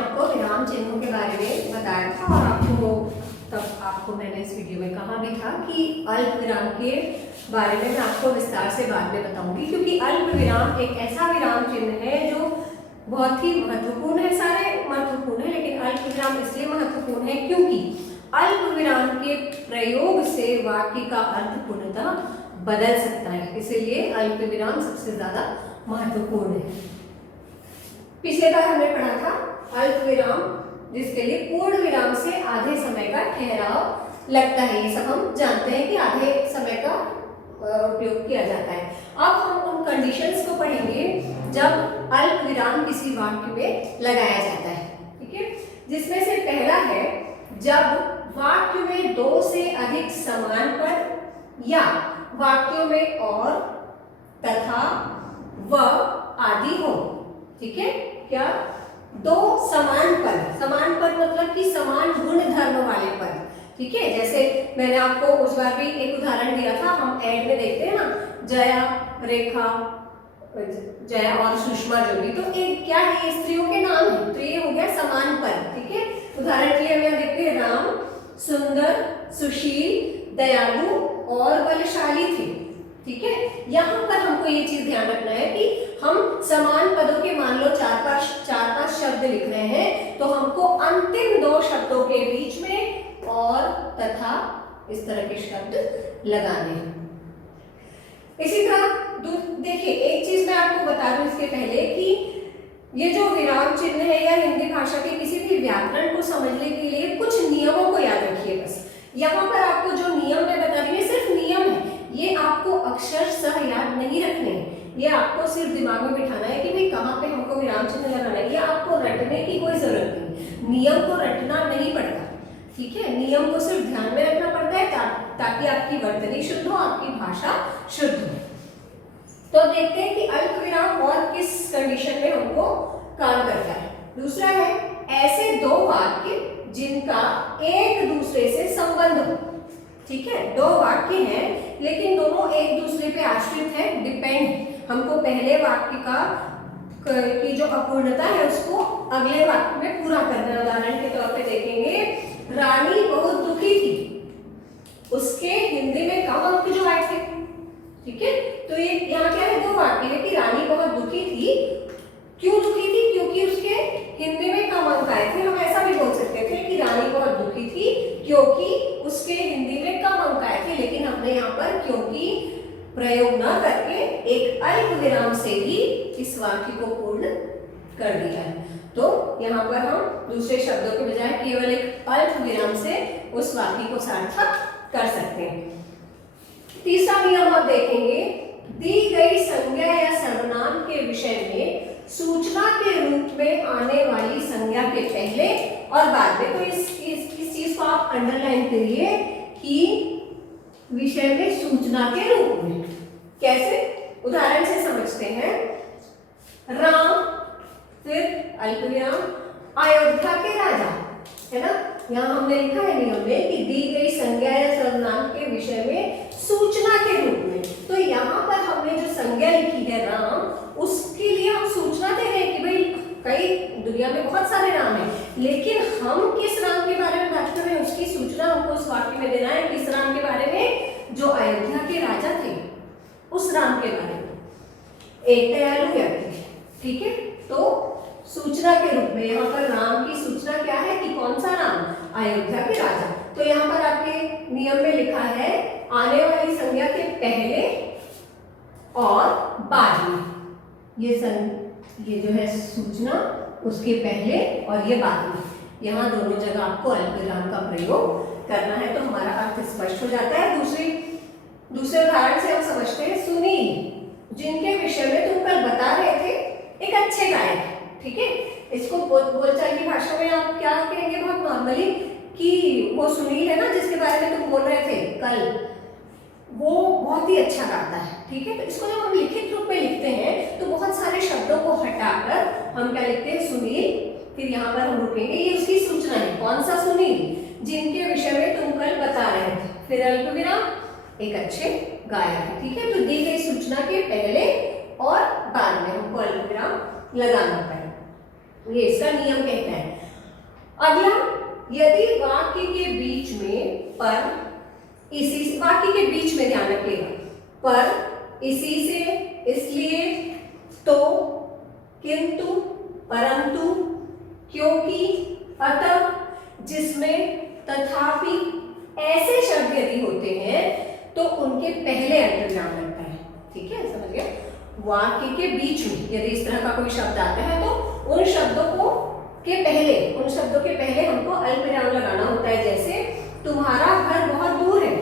आपको विराम चिन्हों के बारे में बताया था और आपको मैंने इस वीडियो में कहा भी था कि अल्प विराम के बारे में मैं आपको विस्तार से बाद में बताऊंगी, क्योंकि अल्प विराम एक ऐसा विराम चिन्ह है जो बहुत ही महत्वपूर्ण है। सारे महत्वपूर्ण है, लेकिन अल्प विराम इसलिए महत्वपूर्ण है क्योंकि अल्प विराम के प्रयोग से वाक्य का अर्थ पूर्णतः बदल सकता है, इसीलिए अल्प विराम सबसे ज्यादा महत्वपूर्ण है। पिछले बार हमने पढ़ा था अल्प विराम जिसके लिए पूर्ण विराम से आधे समय का ठहराव लगता है। ये सब हम जानते हैं कि आधे समय का उपयोग किया जाता है। अब हम उन कंडीशंस को पढ़ेंगे जब अल्प विराम किसी वाक्य में लगाया जाता है, ठीक है। जिसमें से पहला है जब वाक्य में दो से अधिक समान पद या वाक्यों में और, तथा, व आदि हो, ठीक है। क्या? दो समान पद मतलब कि समान गुण धर्म वाले पद, ठीक है। जैसे मैंने आपको उस बार भी एक उदाहरण दिया था, हम ऐड में देखते हैं ना, जया, रेखा, जया और सुषमा जो भी, तो एक क्या है, स्त्रियों के नाम है, तो ये हो गया समान पद, ठीक है। उदाहरण के लिए हम यहाँ देखते हैं राम सुंदर, सुशील, दयालु और बलशाली थे, ठीक है। यहाँ पर हमको ये चीज ध्यान रखना है कि हम समान पदों के मान लो चार पांच शब्द लिख रहे हैं, तो हमको अंतिम दो शब्दों के बीच में और, तथा इस तरह के शब्द लगाने हैं। इसी तरह देखिए, एक चीज मैं आपको बता दूं इसके पहले कि ये जो विराम चिन्ह है या हिंदी भाषा के किसी भी व्याकरण को समझने के लिए कुछ नियमों को याद रखिए। बस यहाँ पर आपको जो नियम मैं बता रही हूँ सिर्फ नियम है, ये आपको अक्षरशः याद नहीं रखने हैं, ये आपको सिर्फ दिमाग में बिठाना है कि भाई कहाँ पे हमको विराम चिन्ह लगाना है। ये आपको रटने की कोई जरूरत नहीं, नियम को रटना नहीं पड़ता, ठीक है। नियम को सिर्फ ध्यान में रखना पड़ता है ताकि आपकी वर्तनी शुद्ध हो, आपकी भाषा शुद्ध हो। तो देखते हैं कि अल्प विराम और किस कंडीशन में हमको काम करता है। दूसरा है ऐसे दो वाक्य जिनका एक दूसरे से संबंध हो, ठीक है। दो वाक्य हैं लेकिन दोनों एक दूसरे पे आश्रित है, डिपेंड। हमको पहले वाक्य की जो अपूर्णता है उसको अगले वाक्य में पूरा करना है। उदाहरण के तौर पे देखेंगे, रानी बहुत दुखी थी, उसके हिंदी में कम अंक जो आए थे, ठीक है। तो ये यहाँ क्या है, दो वाक्य है कि रानी बहुत दुखी थी। क्यों दुखी थी? क्योंकि उसके हिंदी में कम अंक आए थे। हम ऐसा भी बोल सकते थे कि रानी बहुत दुखी थी क्योंकि उसके हिंदी में कम अंक आए थे, लेकिन हमने यहाँ पर क्योंकि प्रयोग न करके एक अल्प विराम से ही इस वाक्य को पूर्ण कर दिया है। तो यहाँ पर हम दूसरे शब्दों के बजाय केवल एक अल्प विराम से उस वाक्य को सार्थक कर सकते हैं। तीसरा नियम आप देखेंगे, दी गई संज्ञा या सर्वनाम के विषय में सूचना के रूप में आने वाली संज्ञा के पहले और बाद में, तो इस चीज को आप अंडरलाइन करिए कि विषय में सूचना के रूप में। कैसे? उदाहरण से समझते हैं। राम, फिर अल्प विराम, अयोध्या के राजा, है ना। यहाँ हमने लिखा है नियम में कि दी गई संज्ञा या सर्वनाम के विषय में सूचना के रूप में। तो यहाँ पर हमने जो संज्ञा लिखी है राम, उसके लिए हम सूचना दे रहे हैं कि भाई कई दुनिया में बहुत सारे राम हैं, लेकिन हम किस राम के बारे में बात कर रहे हैं उसकी सूचना हमको उस वाक्य में देना है। किस राम के बारे में? जो अयोध्या के राजा थे, उस राम के बारे में, एक दयालु व्यक्ति, ठीक है। तो सूचना के रूप में यहाँ पर राम की सूचना क्या है कि कौन सा राम? अयोध्या के राजा। तो यहाँ पर आपके नियम में लिखा है आने वाली संज्ञा के पहले और बाद में, ये जो है सूचना उसके पहले और ये बाद में, यहाँ दोनों जगह आपको अल्प विराम का प्रयोग करना है, तो हमारा अर्थ स्पष्ट हो जाता है। दूसरे उदाहरण से हम समझते हैं, सुनील जिनके विषय में तुम कल बता रहे थे एक अच्छे गायक, ठीक है। इसको बोलचाल की भाषा में आप क्या कहेंगे बहुत नॉर्मली कि वो सुनील है ना जिसके बारे में तुम बोल रहे थे कल, वो बहुत ही अच्छा गाता है, ठीक है। तो इसको जब हम लिखित रूप में लिखते हैं तो बहुत सारे शब्दों को हटाकर हम क्या लिखते हैं? सुनील, फिर यहाँ पर हम रुकेंगे, ये उसकी सूचना है। कौन सा सुनील? जिनके विषय में तुम कल बता रहे थे, फिर अल्प विराम, एक अच्छे गायक है, ठीक है। तो दी गई सूचना के पहले और बाद में हमको अल्प विराम लगाना पड़ेगा, ये इसका नियम कहता है। अगला, यदि वाक्य के बीच में पर, इसी, वाक्य के बीच में ध्यान रखिएगा, पर, इसी से, इसलिए, तो, किंतु, परंतु, क्योंकि, अतः, जिसमें, तथापि, ऐसे शब्द यदि होते हैं तो उनके पहले अंतर्विराम लगता है। ठीक है, समझ गए? वाक्य के बीच में यदि इस तरह का कोई शब्द आता है तो उन शब्दों को के पहले, उन शब्दों के पहले हमको अल्पविराम लगाना होता है। जैसे तुम्हारा घर बहुत दूर है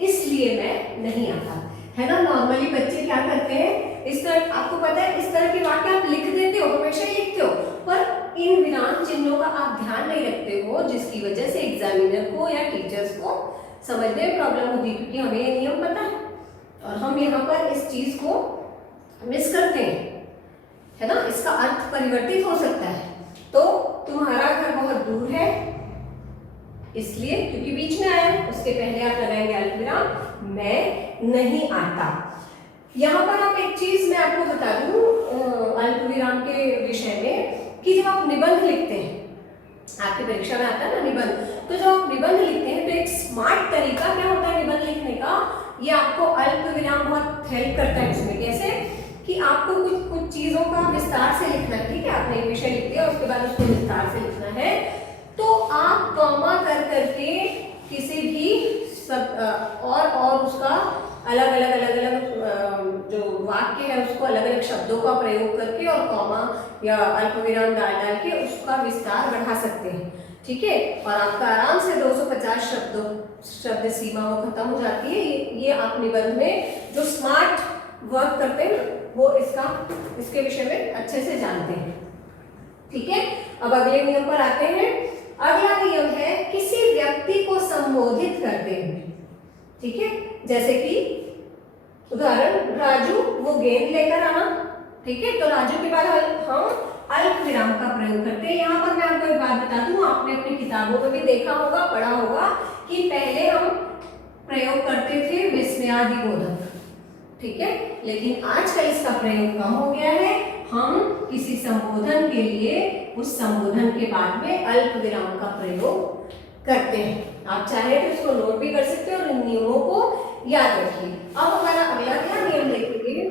इसलिए मैं नहीं आता, है ना। नॉर्मली बच्चे क्या करते हैं, इस तरह, आपको पता है इस तरह के वाक्य आप लिख देते हो, हमेशा ही लिखते हो, पर इन विराम चिन्हों का आप ध्यान नहीं रखते हो, जिसकी वजह से एग्जामिनर को या टीचर्स को समझने में प्रॉब्लम होती है, क्योंकि हमें ये नियम पता है और हम यहाँ पर इस चीज को मिस करते हैं, है ना। इसका अर्थ परिवर्तित हो सकता है। तो तुम्हारा घर बहुत दूर है इसलिए, क्योंकि बीच में आया है, उसके पहले आप लगाएंगे अल्पविराम, मैं नहीं आता। यहाँ पर आप एक चीज मैं आपको बता दूं अल्पविराम के विषय में, कि जब आप निबंध लिखते हैं, आपकी परीक्षा में आता है ना निबंध, तो जब आप निबंध लिखते हैं तो एक स्मार्ट तरीका क्या होता है निबंध लिखने का, ये आपको अल्पविराम बहुत हेल्प करता है इसमें। कैसे कि आपको कुछ चीजों का विस्तार से लिखना है, ठीक है, आपने एक विषय लिख दिया, उसके बाद उसको विस्तार से लिखना है, तो आप कॉमा कर करके किसी भी सब और उसका अलग अलग जो वाक्य है उसको अलग अलग शब्दों का प्रयोग करके और कॉमा या अल्पविराम डाल के उसका विस्तार बढ़ा सकते हैं। ठीक है, और आपका आराम से 250 शब्द सीमा वो खत्म हो जाती है। ये आप निबंध में जो स्मार्ट वर्क करते हैं वो इसके विषय में अच्छे से जानते हैं। ठीक है, अब अगले नियम पर आते हैं। अगला नियम है किसी व्यक्ति को संबोधित करते हुए। ठीक है, जैसे कि उदाहरण, राजू वो गेंद लेकर आना। ठीक है, तो राजू के बाद हम अल्पविराम का प्रयोग करते हैं। यहाँ पर मैं आपको एक बात बता दूं, आपने अपनी किताबों में भी देखा होगा, पढ़ा होगा कि पहले हम प्रयोग करते थे विस्मयादिबोधक। ठीक है, लेकिन आजकल इसका प्रयोग कम हो गया है। हम किसी संबोधन के लिए उस संबोधन के बाद में अल्पविराम का प्रयोग करते हैं। आप चाहे तो इसको नोट भी कर सकते हैं और इन नियमों को याद रखिए। अब हमारा अगला क्या नियम देखेंगे,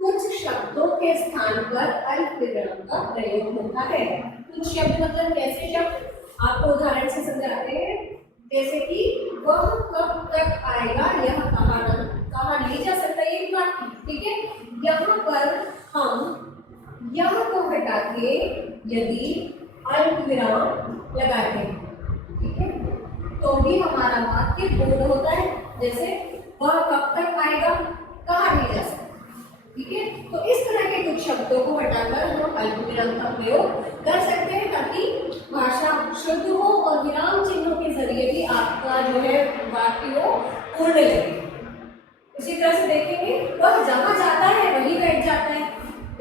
कुछ शब्दों के स्थान पर अल्पविराम का प्रयोग होता है। कुछ शब्द मतलब कैसे शब्द, आपको उदाहरण से समझाते हैं। जैसे कि वह कब तक आएगा, यह कहा नहीं जा सकता, ये बात। ठीक है, यहाँ पर हम यह को हटा के यदि अल्पविराम लगाते हैं, ठीक है, तो भी हमारा वाक्य पूर्ण होता है। जैसे वह कब तक आएगा, कहा नहीं जा सकता। ठीक है, तो इस तरह के कुछ शब्दों को हटाकर हम अल्पविराम का प्रयोग कर सकते हैं, ताकि भाषा शुद्ध हो और विराम चिन्हों के जरिए भी आपका जो है वाक्य हो पूर्ण लगे। इसी तरह से देखेंगे, वह जहां जाता है वहीं बैठ जाता है।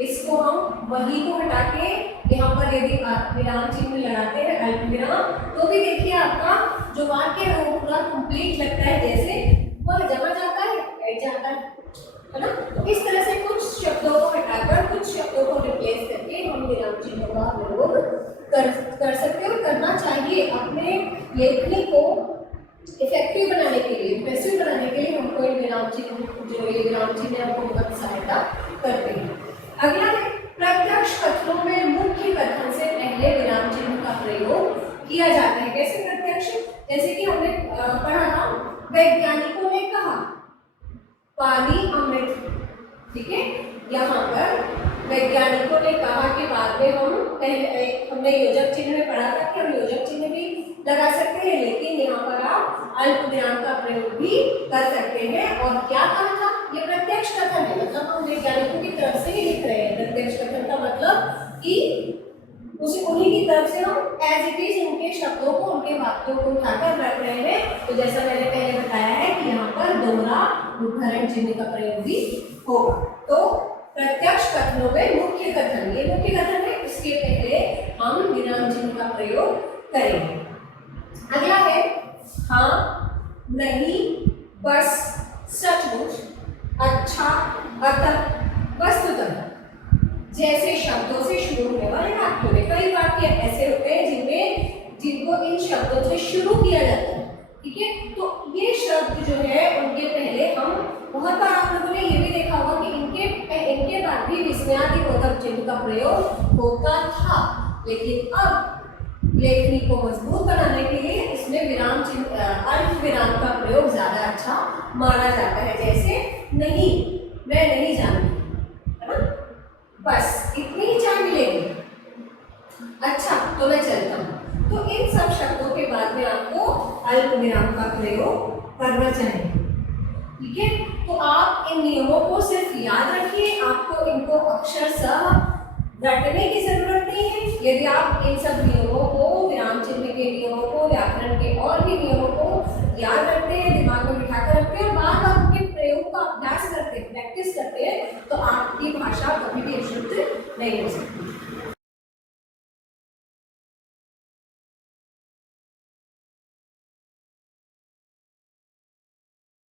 इसको हम वही को हटा के यहाँ पर यदि विराम चिन्ह लगाते हैं अल्पविराम, तो भी देखिए आपका जो वाक्य है वो पूरा कंप्लीट लगता है। जैसे वह जहां जाता है बैठ जाता है ना। तो इस तरह से कुछ शब्दों को हटाकर कुछ शब्दों को रिप्लेस करके हम विराम चिन्हों का प्रयोग कर सकते हैं और करना चाहिए। अपने लेखनी को इफेक्टिव बनाने के लिए, इम्प्रेसिव बनाने के लिए हमको विराम चिन्ह, जो ये विराम चिन्ह है, हमको बहुत सहायता करते हैं। अगला है प्रत्यक्ष कथनों में मुख्य कथन से पहले विराम चिन्ह का प्रयोग किया जाता है। कैसे प्रत्यक्ष, जैसे कि हमने पढ़ा था, वैज्ञानिकों ने कहा पानी अमृत। ठीक है, यहाँ पर वैज्ञानिकों ने कहा के बाद में हमने योजक चिन्ह में पढ़ा था कि हम योजक चिन्ह भी लगा सकते हैं, लेकिन यहाँ पर आप अल्पविराम का प्रयोग भी कर सकते हैं। और क्या कहा था, ये प्रत्यक्ष कथन है, मतलब हम वैज्ञानिकों की तरफ से ही लिख रहे हैं। प्रत्यक्ष कथन का मतलब कि उन्हीं की तरफ से हम एज इट इज उनके शब्दों को, उनके वाक्यों को उठाकर रख रहे हैं। तो जैसा मैंने पहले बताया है कि यहाँ पर दोहरा उदाहरण चिन्ह का प्रयोग भी होगा। तो प्रत्यक्ष कथनों में मुख्य कथन, ये मुख्य कथन है, इसके पहले हम विराम चिन्ह का प्रयोग करेंगे। अगला है हाँ, नहीं, बस, सचमुच, अच्छा, अतः, वस्तुतः जैसे शब्दों से शुरू होने वाले वाक्यों में कई वाक्य ऐसे होते हैं जिनमें जिनको इन शब्दों से शुरू किया जाता है। ठीक है, तो ये शब्द जो है उनके पहले हम बहुत बार आप लोगों ने ये भी देखा होगा कि इनके बाद भी विस्मयादिबोधक चिन्ह का प्रयोग होता था, लेकिन अब लेखनी को मजबूत बनाने के लिए इसमें विराम चिन्ह अल्प विराम का प्रयोग ज्यादा अच्छा माना जाता है। जैसे नहीं, मैं नहीं जानती, है ना, बस इतनी ही चाय मिलेगी, अच्छा तो मैं चलता हूँ। तो इन सब शब्दों के बाद में आपको अल्प विराम का प्रयोग करना चाहिए। ठीक है, तो आप इन नियमों को सिर्फ याद रखिए, आपको इनको अक्षरशः रटने की जरूरत नहीं है। यदि आप इन सब नियमों को, विराम चिन्ह के नियमों को, व्याकरण के और भी नियमों को याद रखते हैं, दिमाग में बिठा कर रखते हैं और बार बार उनके प्रयोग का अभ्यास करते हैं, प्रैक्टिस करते हैं, तो आपकी भाषा कभी भी अशुद्ध नहीं हो सकती।